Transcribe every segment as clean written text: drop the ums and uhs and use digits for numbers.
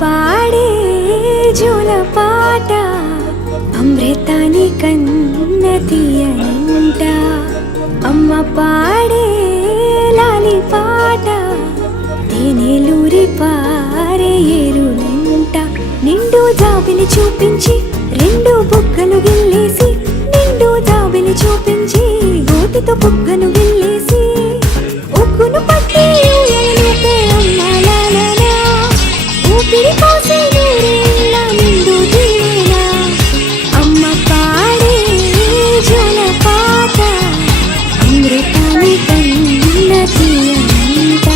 పాడే జోలపాట అమృతాని కన్న తీయనంట. అమ్మ పాడే లాలి పాట తేనెలూరి పారే ఏరునంట. నిండు జాబిలి చూపించి రెండు బుగ్గలు గిల్లేసి, నిండు జాబిలి చూపించి గోటితో బుగ్గను గిల్లేసి, ఉగ్గును పట్టి ఊయలూపే అమ్మ లాలనా, ఊపిరి పోసే నూరేళ్ళ నిండు దీవెనా. అమ్మ పాడే జోలపాట అమృతాని కన్న తీయనంట.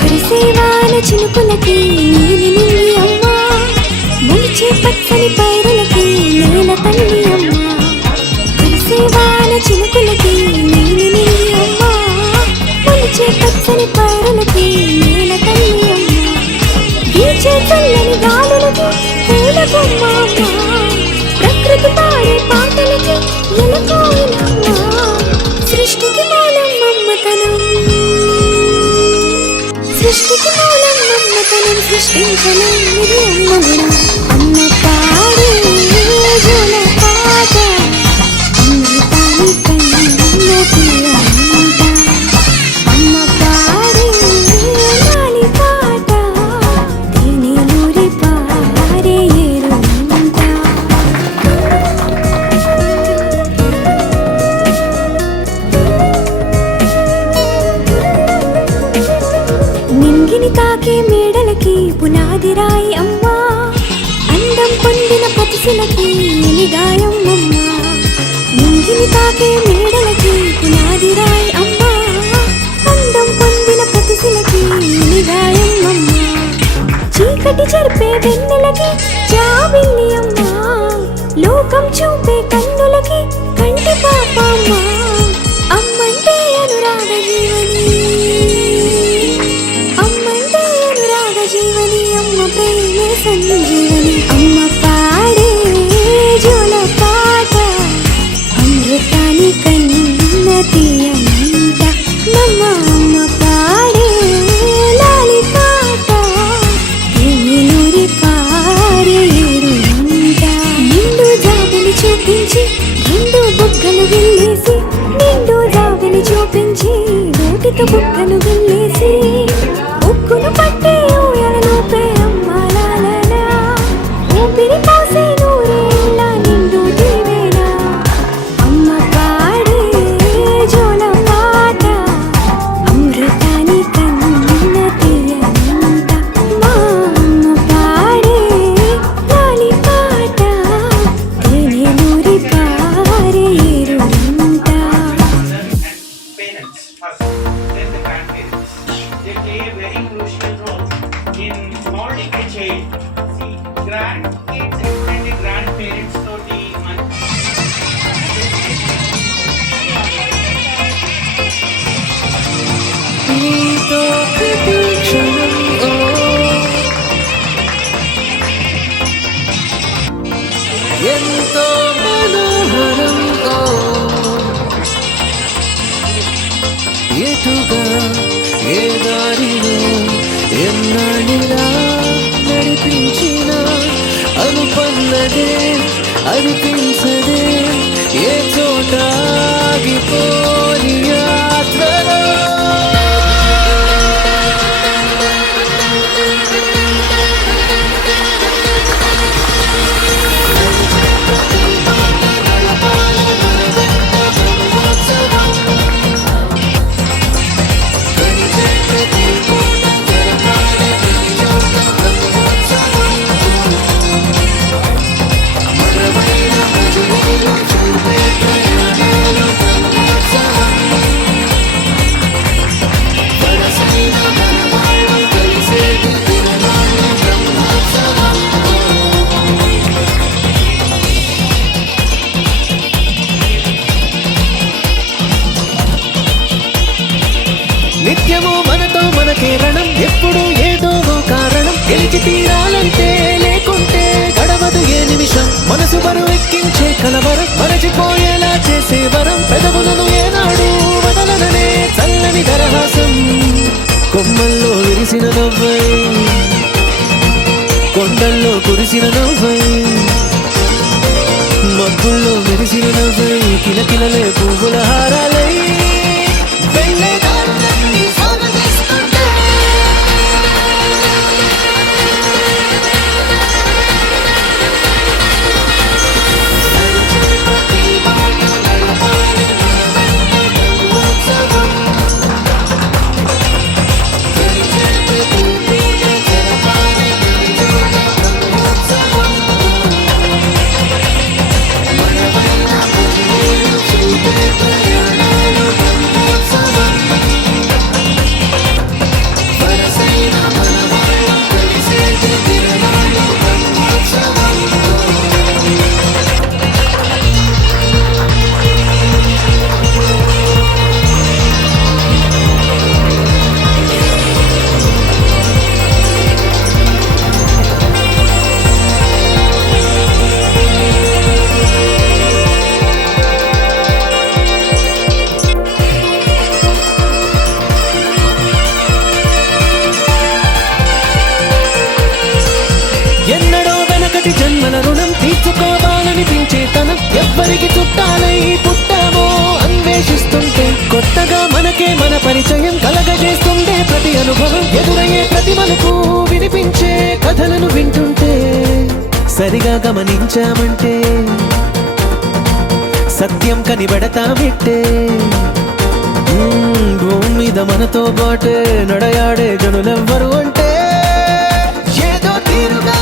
కురిసేవాన చినుకులకి నీలి నీలి అమ్మ, మొలిచే పచ్చని పైరులకి నేల తల్లి అమ్మ. కురిసేవాన చినుకులకి నీలి నీలి అమ్మ, మొలిచే పచ్చని పైరులకి నేల తల్లి అమ్మ. వీచే చల్లని గాలులకి పూల బొమ్మ అమ్మ, ప్రకృతి పాడే పాటలకి ఎలకోయిలమ్మ. సృష్టికి మూలం మమ్మతనం, సృష్టికి మూలం మమ్మతనం, సృష్టించలేనిది అమ్మ గుణం. అమ్మ పాడే జోలపాట అమృతాని కన్న తీయనంట. అమ్మ పాడే లాలి పాట తేనెలూరి పారే ఏరునంట. నింగిని తాకే మేడలకి పునాది రాయి అమ్మ, అందం పొందిన పతిశలకి ఎలిగాయం అమ్మ. నింగిని తాకే మేడలకి పునాది రాయి అమ్మ, అందం పొందిన పతిశలకి ఎలిగాయం అమ్మ. చీకటి చెరిపే వెన్నెలకి జాబిల్లి అమ్మ, లోకం చూపే కన్నులకి కంటి పాప అమ్మ. అమ్మంటే అనురాగ జీవని, అమ్మంటే అనురాగ జీవని, అమ్మ ప్రేమే సంజీవని. అమ్మ పాడే జోలపాట అమృతాని కన్న తీయనంట. అమ్మ పాడే లాలి పాట తేనెలూరి పారే ఏరునంట. నిండు జాబిలి చూపించి రెండు బుగ్గలు గిల్లేసి, నిండు జాబిలి చూపించి నోటితో బుగ్గను గిల్లేసి, ఉక్కును పట్టి ఊయలూపే అమ్మ లాలనా, ఊపిరి పోసే నూరేళ్ళ నిండు దీవెనా. అమ్మ పాడే జోలపాట అమృతాని కన్న తీయనంట. మా అమ్మ పాడే లాలి పాట తేనెలూరి పారే ఏరునంట. Parents first, then the grandparents. They play a very crucial role in molding a child. See, grandkids ఎప్పుడైతే grandparents తోటి నీతో ప్రతి క్షణం ఎంతో మనోహరం ఎటుగా ఏ దారిలో ఎన్నాళ్ళిలా నడిపించిన అనుపన్నదే అనిపించదే ఏ చోట ఆగిపోని యాత్రలో. నిత్యము మనతో మనకే రణం, ఎప్పుడు ఏదో కారణం, గెలిచి తీరాలంటే లేకుంటే గడవదు సంతోషం మనసు బరువెక్కించే కలవరం మరచిపోయేలా చేసే వరం పెదవులను ఏనాడు వదలననే చల్లని దరహాసం కొమ్మల్లో విరిసిన నవ్వై కొండల్లో కురిసిన నవ్వై మబ్బుల్లో మెరిసిన నవ్వై కిలకిలలే పువ్వుల హారాలై వెళ్ళే దారులన్నీ స్వాగతిస్తుంటే ఎన్నడో వెనకటి జన్మల రుణం తీర్చుకోవాలనిపించే తనం ఎవ్వరికి చుట్టాలై పుట్టామో అన్వేషిస్తుంటే కొత్తగా మనకే మన పరిచయం కలగజేస్తుండే ప్రతి అనుభవం ఎదురయ్యే ప్రతి మలుపు వినిపించే కథలను వింటుంటే సరిగా గమనించామంటే సత్యం కనిపెడతామిట్టే భూమి మీద మనతో పాటే నడయాడే జనులెవ్వరు అంటే ఏదో తీరుగా